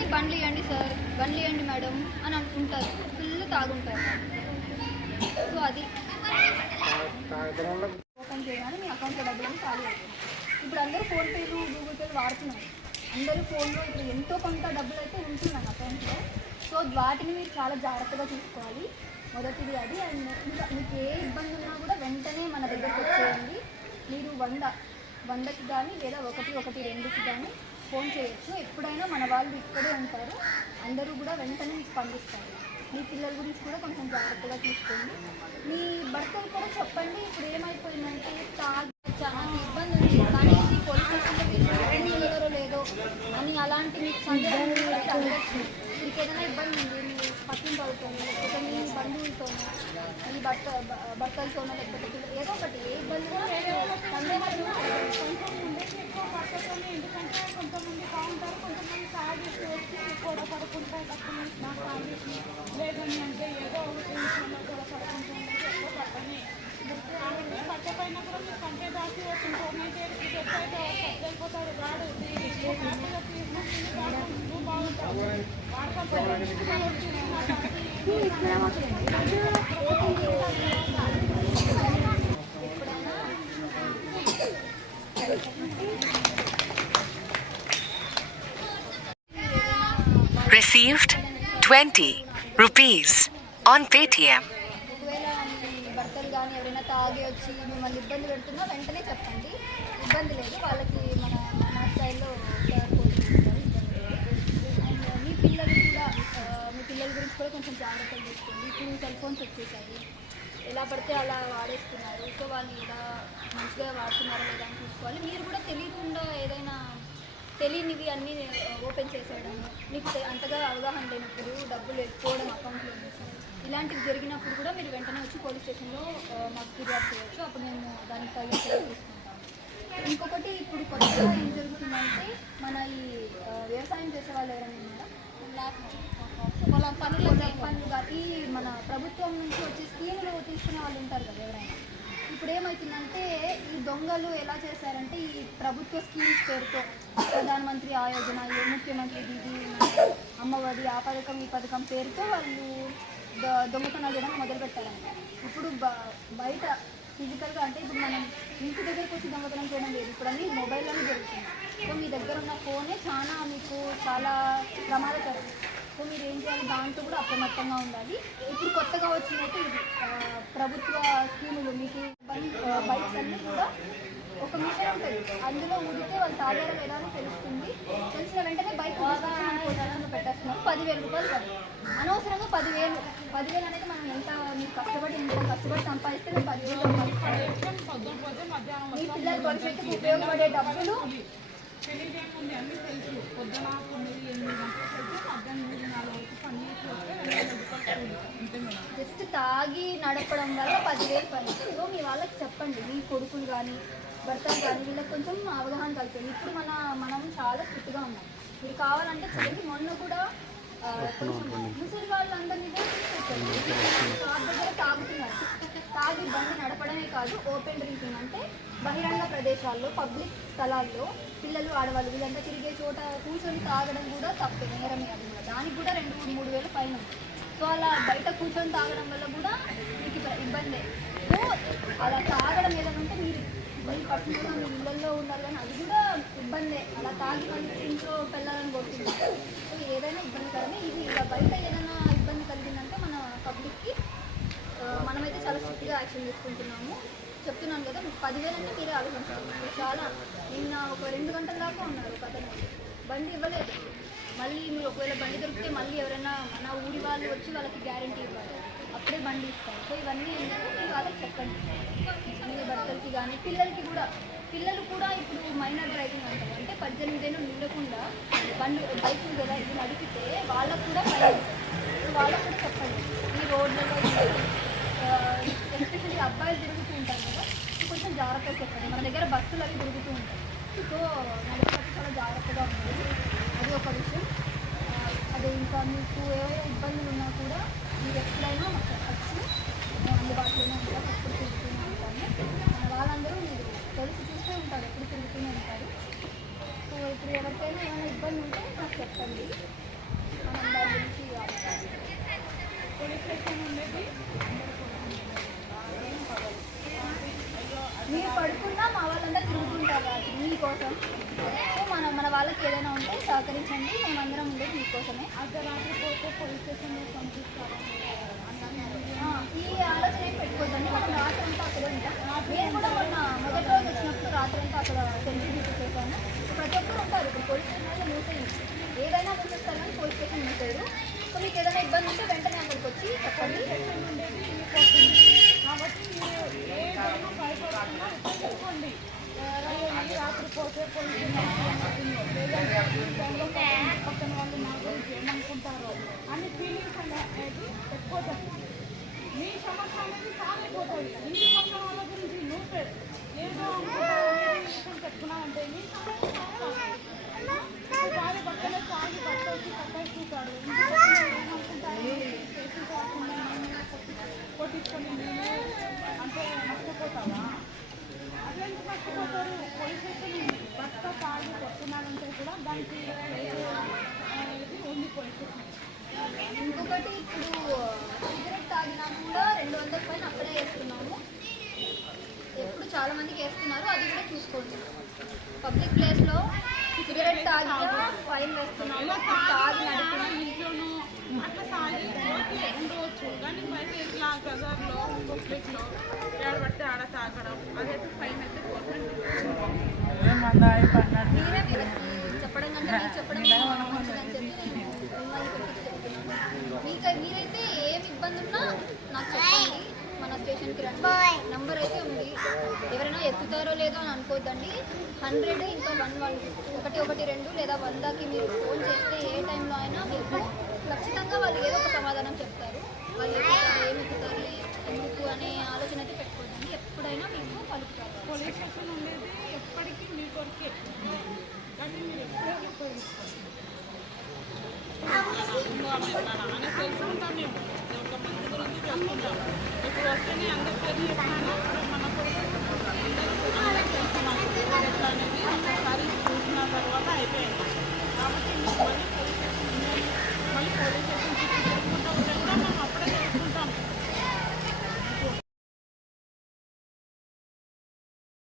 ఏంటి బండ్లు ఇవ్వండి సార్, బండ్లు ఇవ్వండి మేడం అని అనుకుంటారు, ఫుల్ తాగుంటారు. సో అది ఓపెన్ చేయగానే మీ అకౌంట్లో డబ్బులు ఖాళీ అవుతుంది. ఇప్పుడు అందరూ ఫోన్పేలు గూగుల్ పేలు వాడుతున్నారు. అందరూ ఫోన్లో ఇప్పుడు ఎంతో కొంత డబ్బులు అయితే ఉంటున్నాయి అకౌంట్లో. సో వాటిని మీరు చాలా జాగ్రత్తగా చూసుకోవాలి. మొదటిది అది. అండ్ ఇంకా మీకు ఏ ఇబ్బంది ఉన్నా కూడా వెంటనే మన దగ్గరకు వచ్చేయండి. మీరు 100కి కానీ లేదా 112కి కానీ ఫోన్ చేయొచ్చు. ఎప్పుడైనా మన వాళ్ళు ఇక్కడే ఉంటారు, అందరూ కూడా వెంటనే స్పందిస్తారు. మీ పిల్లల గురించి కూడా కొంచెం జాగ్రత్తగా చూసుకోండి. మీ భర్తలు కూడా చెప్పండి. ఇప్పుడు ఏమైపోయిందంటే చాలా ఇబ్బంది ఉంది, కానీ పోలీస్ స్టేషన్లో తీసుకెళ్ళారో లేదో అని అలాంటి మీకు సందేహం అడగచ్చు. మీకు ఏదైనా ఇబ్బంది ఉంది మీ పక్కింటోళ్ళతోనో లేకపోతే మీ బంధువులతోనో మీ భర్తలతోనో లేకపోతే ఏదో ఒకటి ఏ ఇబ్బంది కూడా సందేహాలు ఎందుకంటే కొంతమంది బాగుంటారు, కొంతమంది తాగేసి వచ్చి కూడా పడుకుంటారు. నాకు తాగేసి లేదని అంటే ఏదో ఒకటి విషయంలో కూడా పడుకుంటూ ఉండేది ఎక్కువ పట్టని పట్టే పైన కూడా మీరు కంటే దాచి వచ్చిన తోమైతే వెళ్ళిపోతాడు వాడు హ్యాపీగా తీసుకుంటుంది. నువ్వు బాగుంటావు Received 20 rupees on Paytm. ఒకవేళ మీ భర్తలు కానీ ఎవరైనా తాగి వచ్చి మిమ్మల్ని ఇబ్బంది పెడుతున్నా వెంటనే చెప్పండి, ఇబ్బంది లేదు. వాళ్ళకి మన స్టైల్లో అండ్ మీ పిల్లలు కూడా మీ పిల్లల గురించి కూడా కొంచెం జాగ్రత్తలు తీసుకోండి. ఇప్పుడు సెల్ ఫోన్స్ వచ్చేసాయి, ఎలా పడితే అలా వాడేస్తున్నారు. సో వాళ్ళు ఇలా మంచిగా వాడుతున్నారో లేదా అని చూసుకోవాలి. మీరు కూడా తెలియకుండా ఏదైనా తెలియనివి అన్నీ ఓపెన్ చేసేయడం, మీకు అంతగా అవగాహన లేనప్పుడు డబ్బులు వెళ్ళిపోవడం అకౌంట్లో ఇలాంటివి జరిగినప్పుడు కూడా మీరు వెంటనే వచ్చి పోలీస్ స్టేషన్లో మాకు ఫిర్యాదు చేయవచ్చు. అప్పుడు మేము దానికి తగిన చర్యలు తీసుకుంటాము. ఇంకొకటి ఇప్పుడు కొత్తగా ఏం జరుగుతుందంటే మన ఈ వ్యవసాయం చేసే వాళ్ళు ఎవరైనా ఉన్నారా, వాళ్ళ పనులుగా ఈ మన ప్రభుత్వం నుంచి వచ్చే స్కీములు తీసుకునే వాళ్ళు ఉంటారు కదా ఎవరైనా. ఇప్పుడు ఏమవుతుందంటే ఈ దొంగలు ఎలా చేశారంటే ఈ ప్రభుత్వ స్కీమ్స్ పేరుతో ప్రధానమంత్రి ఆయోజన, ముఖ్యమంత్రి దీది, అమ్మఒడి, ఆ పథకం ఈ పథకం పేరుతో వాళ్ళు దొంగతనాలు చేయడం మొదలుపెట్టారంట. ఇప్పుడు బయట ఫిజికల్గా అంటే ఇప్పుడు మనం ఇంటి దగ్గరకు వచ్చి దొంగతనం చేయడం లేదు, ఇప్పుడు అన్నీ మొబైల్లోనే జరుగుతుంది. సో మీ దగ్గర ఉన్న ఫోనే మీకు చాలా ప్రమాదకరం. సో మీరు ఏం చేయాలి, దాంట్లో కూడా అప్రమత్తంగా ఉండాలి. ఇప్పుడు కొత్తగా వచ్చినట్టు ఇది ప్రభుత్వ స్కీములు మీకు బైక్స్ అన్నీ కూడా ఒక మిషన్ ఉంటుంది, అందులో ఉడితే వాళ్ళు తాగారో లేదా అని తెలుస్తుంది. తెలిసిన వెంటనే బైక్ పొజిషన్లో పెట్టేస్తున్నారు. 10,000 రూపాయలు కాదు, అనవసరంగా 10,000 అనేది మనం ఎంత మీరు కష్టపడి సంపాదిస్తే 10,000 మీ పిల్లల భవిష్యత్తుకు ఉపయోగపడే డబ్బులు తెలియజేయకుండా అన్నీ తెలుసు. పొద్దున 9-8 గంటలకు మధ్యాహ్నం 4 పని చేసి వస్తే 2,000 జస్ట్ తాగి నడపడం వల్ల 10,000 పని. సో మీ వాళ్ళకి చెప్పండి, మీ కొడుకులు కానీ భర్తలు కానీ వీళ్ళకి కొంచెం అవగాహన కలుగుతుంది. ఇప్పుడు మనం చాలా స్ట్రిక్ట్గా ఉన్నాం. మీరు కావాలంటే చూడండి, మొన్న కూడా కొంచెం ముసలి వాళ్ళందరినీ కార్ దగ్గర తాగుతున్నారు. తాగి బండి నడపడమే కాదు, ఓపెన్ డ్రింకింగ్ అంటే బహిరంగ ప్రదేశాల్లో పబ్లిక్ స్థలాల్లో పిల్లలు ఆడవాళ్ళు వీళ్ళంతా తిరిగే చోట కూర్చొని తాగడం కూడా తప్పే, నేరమే. అది కూడా దానికి కూడా 2-3 వేలు ఫైన్ ఉంది. సో అలా బయట కూర్చొని తాగడం వల్ల కూడా మీకు ఇబ్బందే. సో అలా తాగడం ఏదైనా ఉంటే మీరు పర్సనల్గా మీ ఇళ్ళల్లో ఉన్నారు, కానీ అది కూడా ఇబ్బందే. అలా తాగి వాళ్ళు ఇంట్లో పిల్లలను కొడుతుంది. సో ఏదైనా ఇబ్బందికరమే. ఇది ఇలా బయట ఏదైనా ఇబ్బంది కలిగిందంటే మన పబ్లిక్కి మనమైతే చాలా స్ట్రిక్ట్గా యాక్షన్ తీసుకుంటున్నాము. చెప్తున్నాను కదా, 10,000 అంటే మీరే ఆలోచించాలి. చాలా నిన్న ఒక 2 గంటల దాకా ఉన్నారు కథను, బండి ఇవ్వలేదు. మళ్ళీ మీరు ఒకవేళ బండి దొరికితే మళ్ళీ ఎవరైనా మన ఊరి వాళ్ళు వచ్చి వాళ్ళకి గ్యారంటీ ఇవ్వాలి, అప్పుడే బండి ఇస్తారు. సో ఇవన్నీ ఏంటంటే మీరు వాళ్ళకి చెప్పండి, మీ భర్తలకి కానీ పిల్లలకి కూడా. పిల్లలు కూడా ఇప్పుడు మైనర్ డ్రైవింగ్ అంటారు, అంటే 18 ఏళ్ళు నిండకుండా బైక్ కదా ఇది నడిపితే వాళ్ళకు కూడా ఫైన్. వాళ్ళకు కూడా చెప్పండి, ఈ రోడ్లలో ఎస్పెషల్లీ అబ్బాయిలు తిరుగుతూ ఉంటారు కదా, కొంచెం జాగ్రత్తగా చెప్పండి. మన దగ్గర బస్సులు అవి తిరుగుతూ ఉంటాయి, సో నడిపేటప్పుడు చాలా జాగ్రత్తగా ఉంటుంది. అది ఒక విషయం. అది ఇంకా మీకు ఏ ఇబ్బందులు ఉన్నా కూడా మీరు ఎప్పుడైనా మాకు చెప్పచ్చు, అందుబాటులోనే ఉంటాం, ఎప్పుడు తిరుగుతూనే ఉంటాము. మన వాళ్ళందరూ మీరు తెలిసి చూస్తూ ఉంటారు, ఎప్పుడు తిరుగుతూనే ఉంటారు. సో ఇప్పుడు ఎవరికైనా ఏమైనా ఇబ్బంది ఉంటే నాకు చెప్పండి. పోలీస్ స్టేషన్ ఉండేది మీరు పడుకున్నా మా వాళ్ళంతా తిరుగుతుంటారు రాత్రి మీకోసం. సో మన వాళ్ళకి ఏదైనా ఉంటే సహకరించండి, మేమందరం ఉండేది మీకోసమే. అర్ధరాత్రి పోతే పోలీస్ స్టేషన్లో పంపిస్తారు ఈ ఆలోచన ఏం పెట్టుకోవద్దండి, మనం రాత్రి అంతా అక్కడే ఉంటాం. నేను కూడా మొదటి రోజు వచ్చినప్పుడు రాత్రి అంతా అక్కడ సెన్సిటివిటీ చేశాను. ప్రతి ఒక్కరు ఉంటారు. ఇప్పుడు పోలీస్ స్టేషన్లో మూసేయండి, ఏదైనా మూసేస్తారు కానీ పోలీస్ స్టేషన్ మూసేయరు. సో మీకు ఏదైనా ఇబ్బంది ఉంటే వెంటనే అక్కడికి వచ్చి చెప్పండి. ఉండేది మీకోసం. కాబట్టి మీరు ఏదైనా భయపడకుండా చెప్పండి. ఈ రాత్రి పోతే పోలీస్ పక్కన వాళ్ళు మా గురించి ఏమనుకుంటారో అని ఫీలింగ్స్ అనేది పెట్టుకోదండి. మీ సమస్య అనేది సాగిపోతుంది. ఇంటి పక్కన వాళ్ళ గురించి నువ్వు ఏదో పెట్టుకున్నావంటే మీ సమస్య భార్య భర్తలే తాగి భర్త వచ్చి కట్టేసుకుంటాడు. ఏమనుకుంటారు చేసి కాకుండా కొట్టించుకొని నేను అంటే నష్టపోతావా? అట్లా ఎందుకు నష్టపోతారు? పోలీస్ స్టేషన్ భర్త తాగి కొట్టున్నాడంటే కూడా దానికి అనేది ఉంది పోలీస్ స్టేషన్. ఇంకొకటి, ఇప్పుడు సిగరెట్ తాగినా కూడా 200 పైన అప్లై చేస్తున్నాము. ఎప్పుడు చాలా మందికి వేస్తున్నారు, అది కూడా చూసుకోండి. పబ్లిక్ ప్లేస్లో సిగరెట్ తాగినా ఫైన్ వేస్తున్నాము. తాగి నడిపిన ఇంట్లోనూ అట్లా తాగి ఉండవచ్చు, కానీ బయట ఇట్లా బజార్లో పబ్లిక్లో ఏడబడితే ఆడ తాగడం అదైతే ఫైన్ అయితే మీరే చెప్పడం కంటే మీకు చెప్పడం మంచిదని చెప్పి నేను మిమ్మల్ని పెట్టి చెప్తున్నాను. మీరైతే ఏమి ఇబ్బంది ఉన్నా నాకు చెప్పండి, మన స్టేషన్కి రండి. నంబర్ అయితే ఉంది, ఎవరైనా ఎత్తుతారో లేదో అని అనుకోవద్దండి. 100 ఇంకా 1 వాళ్ళు 112 లేదా 100కి మీరు ఫోన్ చేస్తే ఏ టైంలో అయినా మీకు ఖచ్చితంగా వాళ్ళు ఏదో ఒక సమాధానం చెప్తారు. వాళ్ళు ఏమి ఎక్కుతారు ఎందుకు అనే ఆలోచన అయితే పెట్టుకోవద్దండి, ఎప్పుడైనా మీకు పలుకుతారు. పోలీస్ స్టేషన్ ఉండేది ఎప్పటికీ మీ కొరికే, కానీ మీరు ఎప్పుడైనా ఉపయోగిస్తారు. నాన్న తెలుసుకుంటాం, మేము ఒక మంచి గురించి తెలుసుకుంటాం. ఇప్పుడు వస్తేనే అందరి పేరు చెప్తాను, మన అందరికీ తెలుసుకున్నాం ఎట్లా అనేది ఒకసారి చూసిన తర్వాత అయిపోయింది. కాబట్టి మీకు